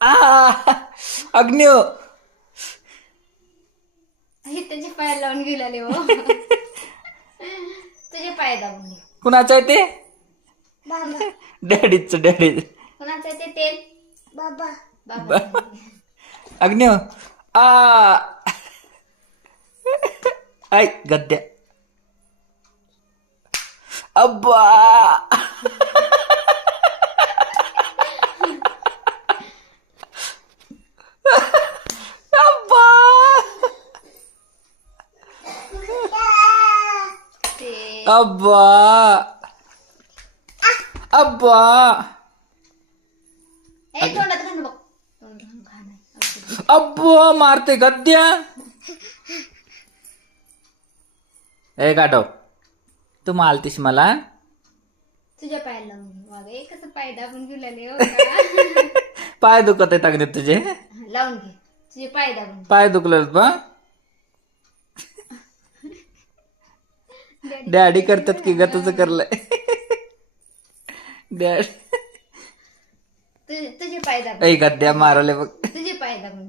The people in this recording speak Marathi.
आ अग्न्यो हे त्याचे पाय लावून गेले हो. तुझे पाय दाबून घे. कुणाचं आहे ते? बाबा. डॅडीच डॅडीच. कुणाचं आहे ते तेल? बाबा. बाबा. अग्न्यो आ ऐ गद्द्या अब्बा अब्बा ते अब्बा अब्बा ए तोंडात घाल बघ. तोंडात घाल. अब्बा मारते गद्द्या. ए गाठव तू मालतीस मला. तुझ्या पायाला लावून घे. वाग एकच पाय दाबून गेले हो का. पाय दुखत आहेत अग्नी तुझे. लावून घे तुझे पाय दाबून. पाय दुखले बा. डॅडी करतात की ग तुझं करलंय. डॅडी तुझे पाय दाबून. ऐ गद्द्या मारले बघ. तुझे पाय दाबून.